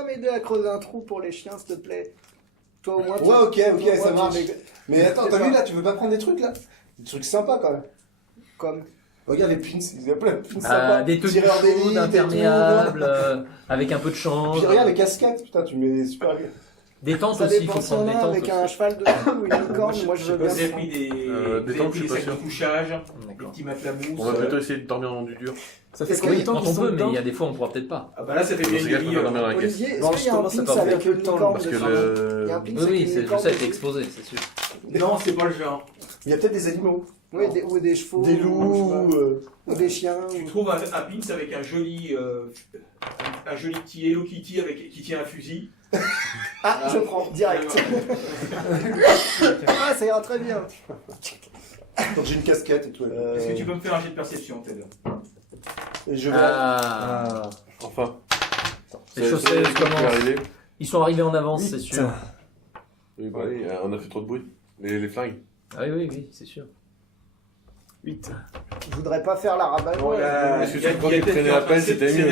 pas m'aider à creuser un trou pour les chiens, s'il te plaît? Toi au moins. Ouais, ok, ça marche. Mais attends, t'as vu là, tu veux pas prendre des trucs là? Des trucs sympas quand même. Comme. Regarde les pins, il y a plein de pins sympas. Des tenues Tireurs d'élite, chaudes, des imperméables, avec un peu de change. Puis regarde les casquettes, putain, tu mets des super. Des tentes Ça aussi, il dépend faut si on prendre des a tentes avec aussi. un cheval dessus ou une licorne. Moi je veux bien. Vous avez pris des temps, je suis pas sacs de sûr. couchage, des D'accord. petits matelas mousse. On va plutôt essayer de dormir dans du dur. Ça fait Est-ce combien Oui, de temps quand qu'ils on sont peut, mais il dedans y a des fois on pourra peut-être pas. Ah bah là ça fait bien C'est une gaffe, on va demi-heure. dormir dans la caisse. Olivier, est-ce Non, qu'il y a un justement, ça pins part avec avec une le temps, licorne Parce que dessus? le. Il y a un pins Oui, avec oui, une je licorne sais être dessus? exposé, c'est sûr. Non, c'est pas le genre. Il y a peut-être des animaux. Oui, ou des chevaux. Des loups. Ou des chiens. Tu trouves un pins avec un joli petit Hello Kitty qui tient un fusil. Ah, je prends, direct. Ah, ça ira très bien. Quand j'ai une casquette et tout. Est-ce que tu peux me faire un jet de perception, Ted? Et je vais. Ah, Enfin. les chaussettes commencent. Ils sont arrivés en avance, c'est sûr. Oui, bah oui, on a fait trop de bruit. Les flingues. Ah oui, oui, c'est sûr. 8. Je voudrais pas faire la rabat. Est-ce que tu crois qu'il traînait à peine, c'était mieux?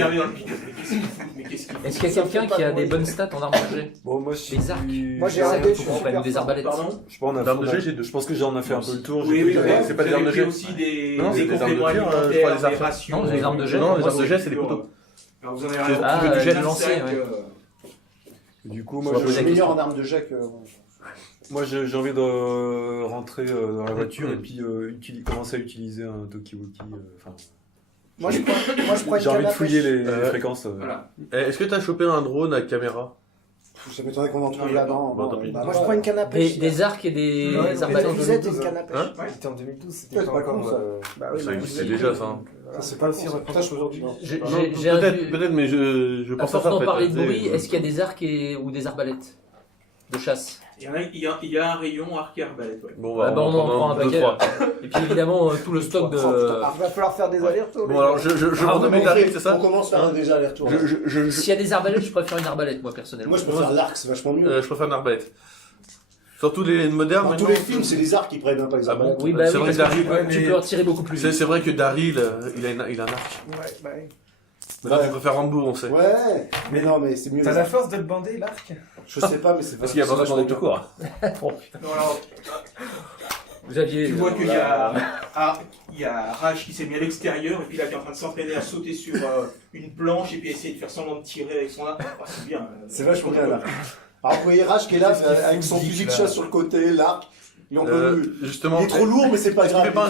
Mais qu'est-ce qu'il fout? Est-ce qu'il y a quelqu'un qui a des bonnes stats en armes à jet? Bon, moi, je Des arcs. Moi, j'ai Des un arcs, dé, je faut suis qu'on prenne super des fort. arbalètes. Pardon? Je pense D'armes de jet, j'ai deux. Je pense que j'en ai fait un peu le tour. Oui, oui, Ouais, c'est pas des armes de jet. aussi des Non, c'est des armes de compléments tir, je crois, alimentaires, des armes. des rations. Non, des armes de jet. Non, les Moi, armes de jet, c'est des couteaux. Alors, vous en avez C'est- rien. Ah, du jet de lancer, ouais. Du coup, On moi, va Je poser suis la meilleur en arme de jet que. j'ai envie de rentrer dans la voiture et puis commencer à utiliser un talkie-walkie. Moi, je prends une J'ai envie de canne à fouiller pêche. les fréquences. Voilà. Est-ce que t'as chopé un drone à caméra? Ça m'étonnerait qu'on en trouve là-dedans. Bon, tant pis. Moi, je prends une canne à pêche. Des arcs et des Des arbalètes. fusettes et une canne à pêche. Hein? C'était en 2012, c'était Ouais, c'est pas con, ça. Bah oui, Ça bah, existait oui. déjà, ça. Hein. C'est pas aussi reportage aujourd'hui. J'ai Non, un Peut-être, mais je À pense à force ça. d'en en fait. parler de Tu sais, bruit, est-ce qu'il y a des arcs ou des arbalètes de chasse? Il y a un rayon arc et arbalète, ouais. Bon, Ah bah, on en prend un deux, paquet. trois. Et puis évidemment, tout le stock de... Ah, il va falloir faire des allers-retours. Bon, alors je Ah, remets mes tarifs, c'est ça? On commence par déjà aller-retour. S'il y a des arbalètes, je préfère une arbalète, moi, personnellement. Moi, je préfère l'arc, c'est vachement mieux. Je préfère une arbalète. Surtout les modernes. Dans tous maintenant. les films, c'est les arcs qui prennent, hein, pas les Ah bon? arbalètes. Oui, bah C'est oui, vrai parce que que Daryl, tu peux en tirer beaucoup plus vite. C'est vrai que Daryl, il a un arc. Ouais, bah oui. Maintenant, tu préfères Rambo, on sait. Ouais, mais non, mais c'est mieux. T'as les la arcs. force de te bander l'arc? Je sais pas, mais c'est Parce qu'il y a pas besoin d'être tout court. Oh, putain. Non, alors, Vous aviez... tu vois qu'il y a Raj qui s'est mis à l'extérieur et puis là qui est en train de s'entraîner à sauter sur une planche et puis essayer de faire semblant de tirer avec son arc. Ah, c'est bien. C'est vachement bien là. Alors vous voyez Raj qui est là avec son fusil de chasse sur le côté, l'arc. Il en peut plus. Justement. Il est trop lourd, mais c'est pas Tu grave. fais pas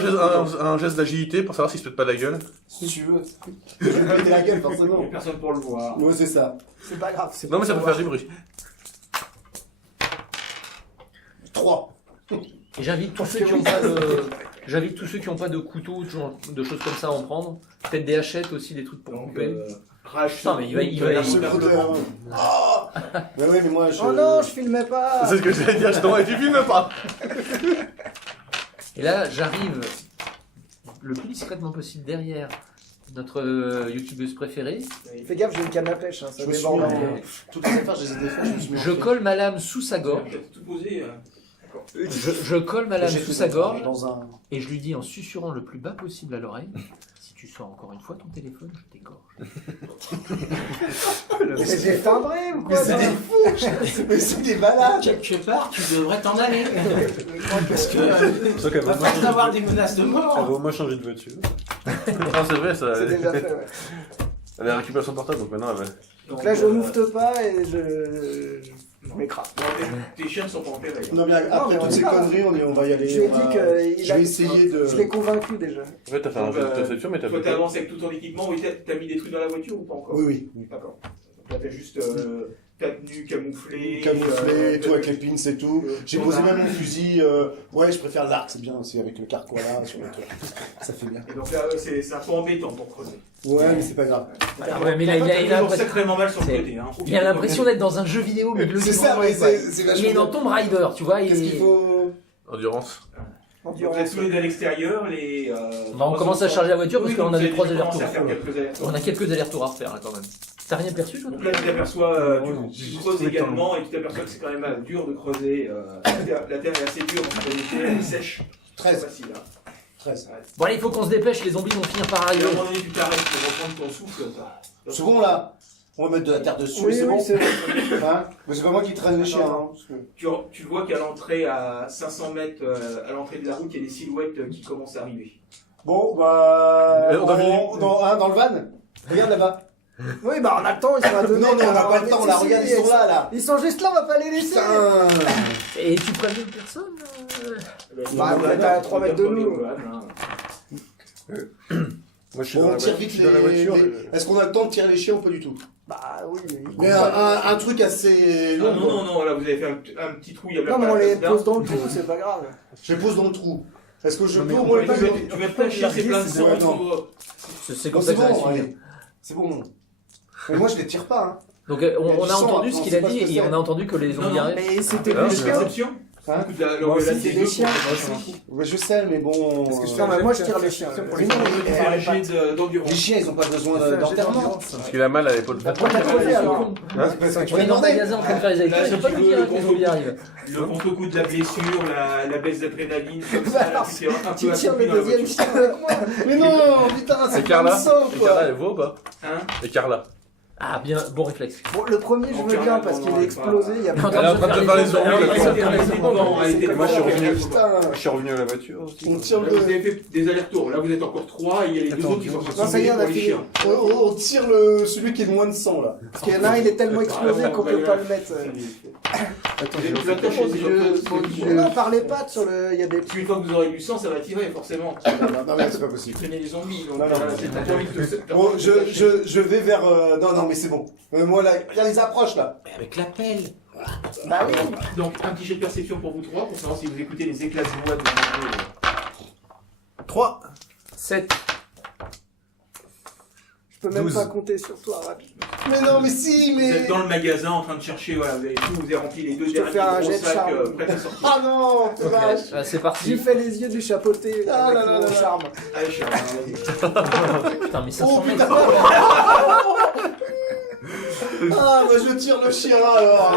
un geste d'agilité pour savoir s'il se pète pas la gueule? Si tu veux. Je vais me péter la gueule, Il n'y forcément. a personne pour le voir. Ouais, c'est ça. C'est pas grave. c'est Non, mais ça pour peut faire du bruit. 3. Et j'invite tous ceux qui n'ont pas de... J'invite tous ceux qui n'ont pas de couteau, de choses comme ça à en prendre. Peut-être des hachettes aussi, des trucs pour Donc, couper. Raj, Putain, mais il va- Ce brodeur. Ah mais oui, mais moi je. Oh non, je filmais pas. C'est ce que j'allais dire, justement, et tu filmes pas! Et là, j'arrive le plus discrètement possible derrière notre youtubeuse préférée. Fais gaffe, j'ai une canne à pêche, hein, ça Je me suis déborde. mis en- Toutes les affaires, je les ai défaites, je me suis mis en Je fait. colle ma lame sous sa Tu gorge. vas tout poser. Je colle ma lame J'ai sous tout sa gorge dans un. et je lui dis en susurrant le plus bas possible à l'oreille: si tu sors encore une fois ton téléphone, je t'égorge. Mais j'ai timbré ou quoi? Mais c'est des fous. Mais c'est des malades. Quelque part, tu devrais t'en aller. Parce que Sauf qu'elle va va pas avoir des menaces de elle va mort. au moins changer de voiture. Non, c'est vrai, ça. C'est déjà fait, ouais. Elle a récupéré son portable, donc maintenant elle va. Donc là, je moufte pas et je m'écrase. Tes chiens ne sont pas enterrés. Non, mais Non, après mais on toutes y ces va. conneries, on va y aller. Je lui ai on dit va- que Je vais essayer de. Je l'ai convaincu déjà. En fait, t'as fait un jeu de perception, mais t'as Toi, fait. t'avances avec tout ton équipement. Oui, t'as mis des trucs dans la voiture ou pas encore? Oui, oui. D'accord. Donc là, t'as juste ta tenue camouflée. Camouflé, tout avec les pins et tout. J'ai posé même mon fusil. Ouais, je préfère l'arc, c'est bien aussi avec le carquois là sur le truc. Ça fait bien. Et donc là, c'est un peu embêtant pour creuser. Ouais, mais c'est pas grave. Ah ouais, mais là, il a Toujours l'impression- sacrément mal sur le c'est- côté. Hein. il a l'impression d'être dans un jeu vidéo, mais de le C'est vivre ça, en mais vrai, c'est quoi. vachement. Il est dans bien. Tomb Raider, tu vois. Qu'est-ce qu'il faut Endurance. Donc là, tous les deux à l'extérieur, les. Bah, on commence à charger la voiture parce Oui, qu'on donc avait vous 3 avez commencé allers-retours. à faire quelques allers-retours. On a quelques allers-retours à refaire là quand même. T'as rien perçu toi? Donc là, tu t'aperçois, tu j'ai creuses trouvé également et tu t'aperçois que c'est quand même dur de creuser. La terre est assez dure, en réalité, elle est sèche. Très 13. facile. Hein. 13. Bon allez, il faut qu'on se dépêche, les zombies vont finir par Et à arriver. un moment donné, tu t'arrêtes pour reprendre ton souffle. Second là. On va mettre de la terre dessus, Oui, c'est oui, bon. c'est bon. Hein, mais c'est pas moi qui traîne les chiens. Hein, parce que- Tu le vois qu'à l'entrée, à 500 mètres, à l'entrée de la route, il y a des silhouettes qui commencent à arriver. Bon, bah. On a Dans le van. Regarde là-bas. Oui, bah on a le temps, ils sont à 2 Non, mètres. on n'a alors, pas le temps, là, si, regarde, si, ils sont là. Ils sont juste là, on va pas les laisser. Putain. Et tu préviens personne Bah, vous êtes à 3 mètres de nous. Moi, je suis Bon, dans on la tire voiture- vite je suis dans la voiture. Est-ce qu'on a le temps de tirer les chiens ou pas du tout? Bah oui, Mais un truc assez long. Non, non, là vous avez fait un petit trou, il y a même Non, mais pas on la les place pose dans le trou, c'est pas grave. Je les pose dans le trou. Est-ce que je peux d'arbre. au moins les Tu poser vas pas chier, c'est plein de sang. Ouais, non. C'est Bon, comme ça c'est que ça va bon, se finir. ouais. C'est bon. Mais moi, je les tire pas. Hein. Donc Il y a on du a sang, entendu là, ce on qu'il sait a pas dit ce que et c'est. on a entendu que les zombies Non, arrivent. Mais c'était Ah, des chiens. Perception. Hein Moi aussi, c'est des chiens. Ouais, je sais, mais bon. Qu'est-ce que je Non, mais moi je tire les chiens. pour Tu les vas chiens. faire un jet d'endurance. Les chiens, ils ont pas besoin d'enterrement. Parce qu'il a mal à l'épaule. Pourquoi t'as creusé alors Parce que tu On m'as est dans le demandé. magasin en train de faire les Là, élections, si j'ai pas tu nous veux, dire le que les zombies arrivent. Le contre-coup de la blessure, la baisse d'adrénaline, comme ça, là, tu t'es un Tu peu tires accroupi le dans la deuxième voiture. chien avec moi. Mais non, putain, c'est Et Carla plein de sang, Et quoi. Carla, elle voit ou pas Hein Et Carla Ah bien, bon réflexe. Bon, le premier, je veux bien parce qu'il est explosé. Il y a Elle est en Elle est en train de faire les zombies, Elle là. était devant, elle était Moi, je suis devant. revenu. Putain, Je suis revenu à la voiture aussi. on tire Là, vous le. avez fait des allers-retours. Là, vous êtes encore 3 et il y a les deux Attends, autres qui sont non, ça y est, on a pour les fini. chiens. On tire celui qui est le moins de sang, là. Parce qu'il y en a un, il est tellement explosé qu'on peut pas le mettre. Attends, Vous j'ai êtes attaché, c'est Non, par les pattes sur le. Il y a des. Une fois que vous aurez du sang, ça va tirer forcément. Non, mais c'est pas possible. Prenez les zombies, donc Non, non, voilà, non, c'est non. pas envie de Bon, je vais vers. Non, mais c'est bon. Moi, là, regarde les approches, là. Mais avec la pelle. Bah oui. Donc, un petit jet de perception pour vous trois, pour savoir si vous écoutez les éclats de voix de vos 3, 7. Je peux même 12. pas compter sur toi, rapide. Mais non, mais si, Vous êtes mais. dans le magasin en train de chercher, voilà, vous avez tout, vous avez rempli les deux Je te derniers fais un gros jet de sacs charme. prêts à sortir. Ah non, t'es vache. C'est J'ai parti. fait les yeux du chapeauté Ah avec là là mon là là. charme. Allez, je suis vas-y. Putain, mais Oh 500 putain. mètres. Ah, moi je tire le chien alors.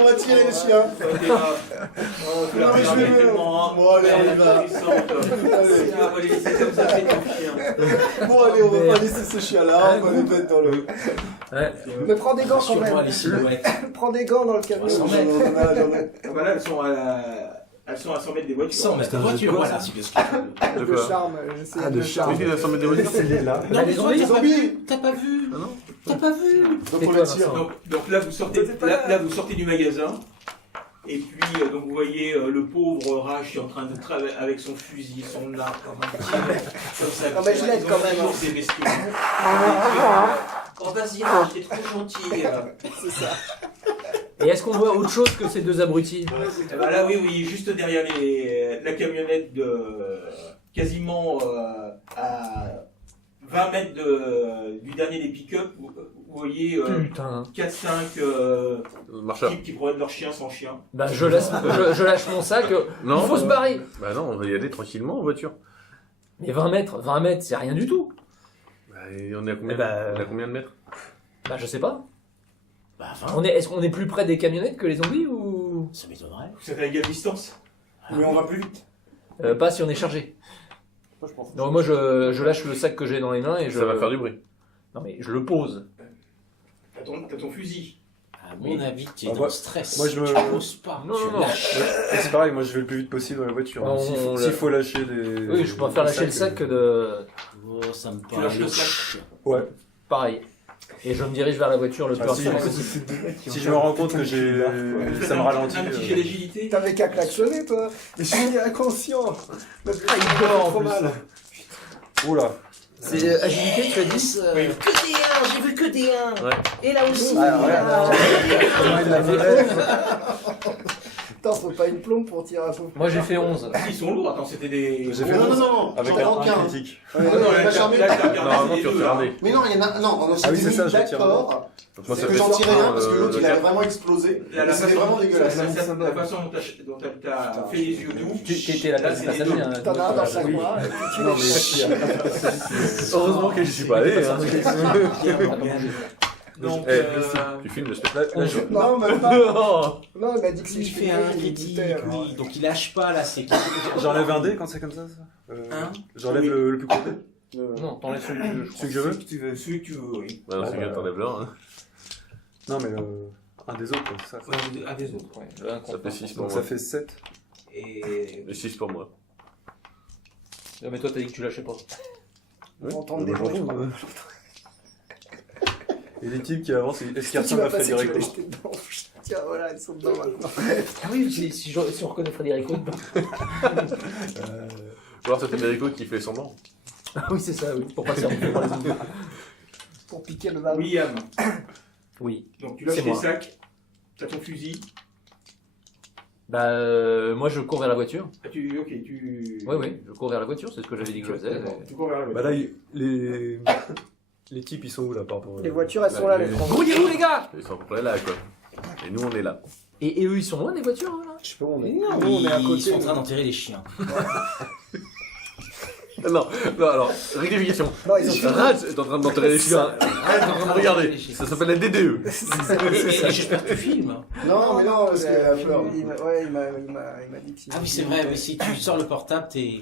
On va tirer le chien. Non, mais je vais Bon, allez, on y va. Allez. C'est comme ça, c'est ton chien. Bon, allez, on va pas laisser ce chien-là. On va le mettre dans le. Ouais. Mais prends des gants quand Sur moi, même. les silhouettes. Prends des gants dans le camion. 300 mètres. J'en ai. Voilà, elles sont à 100 mètres des voitures. 100 mètres de voiture, voilà, c'est bien ce qu'il De De quoi charme. j'essaie Ah, de de charme. Oui, il a 100 mètres de voiture. là. Non, mais les toi, zombies, t'as pas zombies. vu. T'as pas vu. Ah non T'as pas vu. Donc Et on toi, le tire. Vincent Donc là, vous sortez, là, vous sortez du magasin. Et puis, donc vous voyez le pauvre Rach qui est en train de travailler avec son fusil, son arc, en train de tirer. Comme ça, Ah, mais je l'aide ils ont quand même, toujours hein. ces bestiaux. Oh, vas-y, Rach, t'es trop gentil. C'est ça. Et est-ce qu'on voit autre chose que ces deux abrutis Eh ben là, oui, juste derrière la camionnette de quasiment à 20 mètres du dernier des pick-up, vous voyez Putain. 4-5 Marcheur. types qui promènent leur chien sans chien. Bah je lâche mon sac. Non. Il faut se barrer. Bah non, on va y aller tranquillement en voiture. Mais 20 mètres, c'est rien du tout. Bah, et on est à combien, Eh ben, on est à combien de mètres? Bah je sais pas. Bah, enfin, Est-ce qu'on est plus près des camionnettes que les zombies ou ça m'étonnerait. Vous êtes à égale distance. Mais on va plus vite. pas si on est chargé. Moi, je pense. Donc moi je lâche le sac que j'ai dans les mains et je. Ça va faire du bruit. Non mais je le pose. T'as ton fusil. À mon avis, tu es Ah, dans moi- le stress. moi, je me- Tu poses pas. Non, tu non, non. lâches. C'est pareil, moi je vais le plus vite possible dans la voiture. On- S'il faut lâcher des. Oui, je préfère lâcher le sac que de. Oh, ça me Tu lâches le paraît sac. Ouais. Pareil. Et je me dirige vers la voiture le plus Ah, si, rapidement possible. Si je me rends compte que j'ai. Ça me ralentit. Un petit jet d'agilité. T'avais qu'à klaxonner, toi. Mais je suis inconscient. Ah, il dort en trop plus. mal. Oula. C'est agilité, tu as dit Oui. Que des 1, j'ai vu que des 1. Ouais. Et là aussi. Ah, Ah, Comment il l'a fait. Putain, faut pas une plombe pour tirer un peu. Moi j'ai fait 11. Ils sont lourds, attends, c'était des. J'ai Oh, fait non, 11 non, non. avec j'en manque un un. critique. Ouais, Ah non, il là, va charmer. t'as regardé Normalement, les tu deux, retires un là. dé. Mais non, il y en a. Non, on Ah oui, c'est ça, je d'accord. tire. Donc moi, ça Que fait j'en tirais un parce que l'autre le il avait quatre. vraiment explosé. La Mais c'était vraiment dégueulasse. La façon dont t'as fait les yeux doux. T'étais la place c'est de les ta deux. famille. hein. T'en as un dans chaque Oui. mois. Et puis tu Non, les mais. Heureusement que je suis pas allé. Hein. Donc, Eh, tu filmes le spectacle. Là, je- Non, même pas. Oh. Non, il m'a dit que si il je fait filmais, un il critique, éditait, alors. oui. Donc il lâche pas là, c'est. J'enlève un dé quand c'est comme ça, ça Hein J'enlève le plus court dé. Non, t'enlèves celui que je Celui que je veux. celui que tu veux, oui. Bah non, c'est bien, t'enlèves là. Hein. Non, mais un des autres, quoi, c'est ça. Un des autres. Ouais, le un Ça compte fait pas. 6 pour Donc moi. ça fait 7. Et Et 6 pour moi. Non, mais toi, t'as dit que tu lâchais pas. On va entendre des bruits, je crois. Et l'équipe qui avance, est-ce qu'il Tu ressemble vas à passer, tu vas Federico? jeter dedans. Tiens, voilà, ils sont dedans maintenant. Ah oui, si on reconnaît Frédérico. Ou alors c'est Federico qui fait semblant. Ah oui, c'est ça, oui. Pour pas se faire bouffer par les zombies. Pour piquer le ballon. William, Oui. donc tu lâches C'est les moi. sacs, t'as ton fusil. Bah, moi, je cours vers la voiture. Ah, tu. Oui, je cours vers la voiture, c'est ce que j'avais dit que je faisais. D'accord, tu cours vers la Bah voiture. là, les types, ils sont où là par rapport Les voitures, elles sont là, les francs. Grouillez-vous, les gars! Ils sont à peu près là, quoi. Et nous, on est là. Et eux, ils sont loin des voitures, hein, là? Je sais pas où on est. Non, Nous, on est à ils côté. sont en train d'enterrer les chiens. Non, alors, rectification. Non, ils ont fait. Raj est en train d'enterrer les chiens. Raj est en train de regarder. Ça s'appelle la DDE. Et j'espère que tu filmes. Non, mais non, parce que la fleur. Ouais, il m'a dit que si. Ah oui, c'est vrai, mais si tu sors le portable, t'es.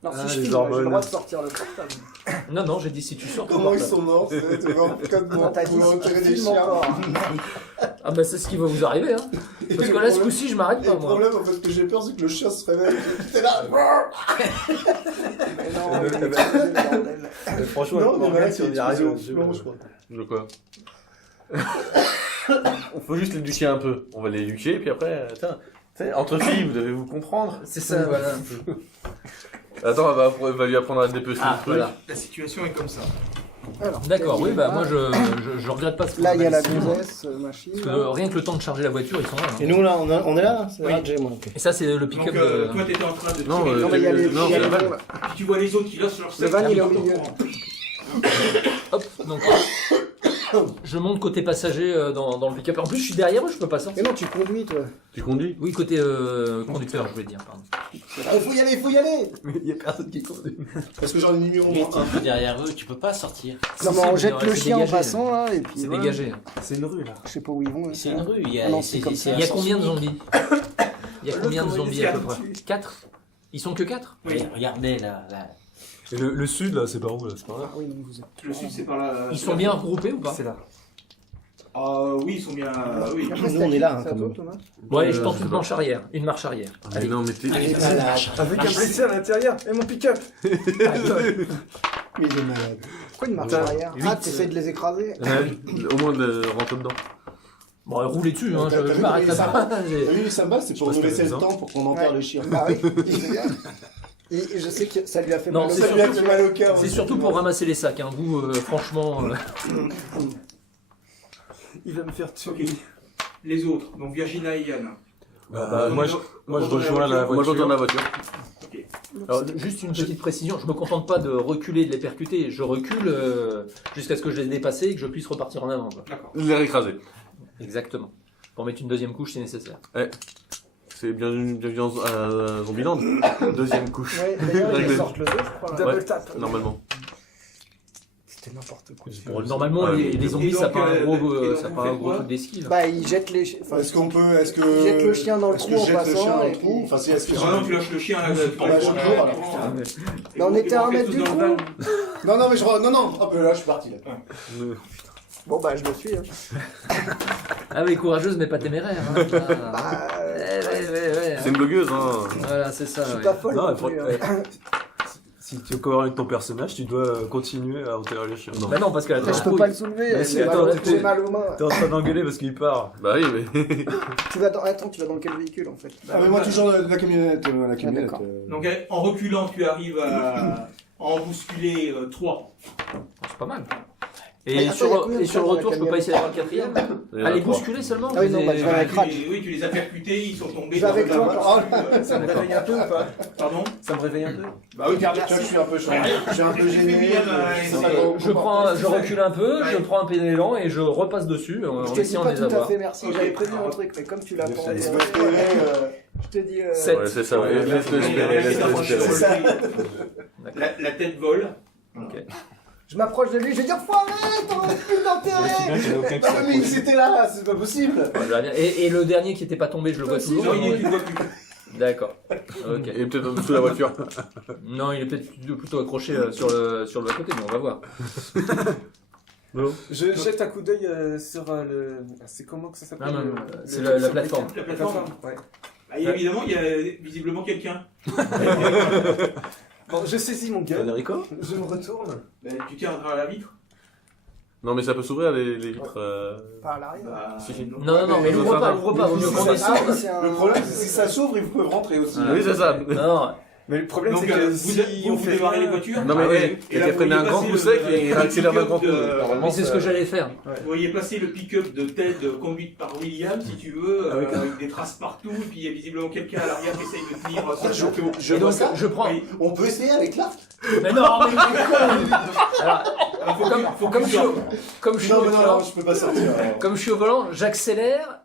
Non, Ah, si je les filme, hormones. j'ai le droit de sortir le portable. Non, j'ai dit si tu sors. ton Comment ils portable. sont morts, c'est vraiment comme Non, t'as dit pour si enterrer tu des filmes chiens. encore. Ah bah c'est ce qui va vous arriver, hein. Parce que là, ce coup-ci, je m'arrête Et pas, le moi. problème, en fait, que j'ai peur, c'est que le chien se réveille. T'es là. Mais non, Eh ben, c'est le bordel. Franchement, Non, mais Morgane, voilà, si on y tu arrive, faisais au je- flanc, je crois. De quoi? On faut juste l'éduquer un peu. On va l'éduquer, puis après, tiens, entre filles, vous devez vous comprendre. C'est ça, voilà. Attends, on va lui apprendre à dépecer Ah, le truc. voilà. La situation est comme ça. Alors, D'accord, oui, bah là, moi, je regrette pas ce que Là, il y a la vous m'avez dit. gonzesse, machine. Parce que rien que le temps de charger la voiture, ils sont là. hein. Et nous là, on est là, c'est Oui. là que j'ai moi. ok. Et ça, c'est le Donc pick-up toi, de... t'étais en train de Non, tirer. Non, mais il y a les Non, il y a c'est les la bons, vanne. là. Puis tu vois les autres qui lâchent leur sac. Le van, il est au qui milieu. Hop, donc... Je monte côté passager dans le pick-up. En plus, je suis derrière eux, je peux pas sortir. Mais non, tu conduis, toi. Tu conduis? Oui, côté conducteur, je voulais dire, pardon. Il faut y aller, il faut y aller. Il y a personne qui conduit. Parce que j'en ai numéro Oui, moins t'es un peu derrière eux, tu peux pas sortir. Non, mais on jette le c'est chien en dégagé. passant, là, et puis. C'est voilà. dégagé. C'est une rue là. Je sais pas où ils vont. là. C'est une rue, il y a. Ah non, c'est comme ça. Il y a combien de zombies? Il y a combien de L'autre, zombies à peu quatre. près? 4? Ils sont que 4? Oui. Regardez là. Et le sud là, c'est par où là? C'est par là. Ah oui, donc vous êtes. Le sud, c'est par là. Ils sont bien regroupés ou pas? C'est là. Ah oui, ils sont bien. Oui. Après, Nous, on est là, hein, c'est à quand toi, même. Thomas. Bon, allez, je tente je une sais pas. marche arrière. Une marche arrière. Mais non, mais t'es... Allez, Avec un blessé à l'intérieur. Et mon pick-up. Mais il est malade. Pourquoi une marche Putain, arrière? Ah, t'essayes de les écraser? Au moins de rentrer dedans. Bon, roulez dessus, hein, T'as je vu, m'arrêterai ça- pas. T'as vu, les symboles, c'est pour Je nous pense laisser que le t'as temps pour qu'on enterre Ouais. les chiens. Ah oui, c'est bien. Et je sais que ça lui a fait Non, mal au c'est Ça cœur. lui a fait mal au cœur. C'est aussi. surtout pour ramasser les sacs, hein. Vous, franchement... Il va me faire tuer. Ok. Les autres, donc Virginia et Yann. Moi, je rejoins la Moi, je retourne la voiture. voiture. Alors, juste une petite précision, je me contente pas de reculer et de les percuter, je recule jusqu'à ce que je les dépasse et que je puisse repartir en avant. Quoi. D'accord. Les écraser. Exactement. Pour mettre une deuxième couche si nécessaire. C'est bienvenue à Zombieland. Deuxième couche. Ouais, d'ailleurs, Réglé. ils sortent le 2, je crois. là. Ouais, Double tap. normalement. C'était n'importe quoi. Bon, normalement, Ouais. les zombies, Et donc, ça n'a pas un et gros, donc, ça a vous pas un faites gros quoi truc d'esquive. Bah, ils jettent les. Enfin, Est-ce qu'on peut. Est-ce que. Ils jettent le chien dans le Est-ce trou que en je jette le passant, chien dans et le trou? Enfin, si, est-ce que Maintenant, tu lâches le chien là. Bah, je cours, alors. Mais on était à 1 mètre du trou. Non, mais je. Non, hop là, je suis parti là. Bon, bah, je le suis. Hein. Ah oui, courageuse mais pas téméraire. Hein. Ah. Bah, Ouais. C'est une blogueuse, hein. Voilà, c'est ça. je suis ouais. pas folle. Non, non mais plus, faut- hein. Si tu veux coller ton personnage, tu dois continuer à enterrer les chiens. Non. Bah non, parce que la Mais je peux pas le soulever. Mais J'ai si, mal- attends, j'ai t'étais- mal aux mains. T'es en train d'engueuler parce qu'il part. Bah oui, mais... Tu vas dans... Attends, tu vas dans quel véhicule en fait? Ah, mais moi, toujours la camionnette. La camionnette. d'accord. Donc en reculant, tu arrives à en bousculer 3. C'est pas mal. Mais Et attends, il y a sur, combien et de sur le places retour, dans je la peux pas essayer d'avoir le quatrième. Il y en a Allez, trois. bousculer seulement. Ah oui, non, vous bah, avez- je vais avec Raj. Oui, tu les as percutés, ils sont tombés. Je vais avec toi, Ça me réveille un peu ou pas? Pardon. Ça me réveille un peu? Bah oui, car tu vois, je suis un peu gêné. Je recule un peu, je prends un peu d'élan et je repasse dessus en Je te dis essayant pas de les tout à avoir. fait merci. Ok. J'avais prévu un truc, mais comme tu l'as pas. Je te dis. Sept. Ouais, c'est ça, ouais. Laisse-le espérer, laisse-le C'est espérer. ça. La tête vole. Je m'approche de lui, je vais dire faut arrête, on aurait pu l'enterrer. Non, mais c'était là, c'est pas possible. Ouais, je vais bien. Et le dernier qui était pas tombé, je le vois Toi aussi, toujours. Non, tu ne vois plus. D'accord. Ok. Et peut-être en dessous de la voiture. Non, il est peut-être plutôt accroché sur le bas-côté, mais on va voir. Non. Je jette un coup d'œil sur le. C'est comment que ça s'appelle Non, non, le- c'est le- la plateforme. La plateforme. Ouais. Ah, et évidemment, il y a visiblement quelqu'un. Bon, je saisis mon gun, Federico? je me retourne. Tu tires à travers la vitre. Non, mais ça peut s'ouvrir les vitres. Pas à l'arrière. Bah, Si, si. Non, mais l'ouvre pas, vaut mieux qu'on Ah descende. oui, c'est un... Le problème, c'est que si ça s'ouvre, ils peuvent rentrer aussi. Oui, c'est ça. Non, Mais le problème, donc, c'est que vous démarrez les voitures. Non, mais Ah, hey, et là, t'as vous freiner un voyez grand passer coup sec le- et le accélère d'un grand coup. pick-up de- Normalement, mais c'est ce que j'allais faire. Vous voyez passer le pick-up de Ted conduite par William, si tu veux, avec des traces partout, et puis il y a visiblement quelqu'un à l'arrière qui essaye de tenir sur le château. Je Et donc, vois ça. je prends. Oui. On peut essayer avec l'arc. Mais non, mais alors, comme je suis Non, au mais non, volant, non, je peux pas sortir. comme je suis au volant, j'accélère.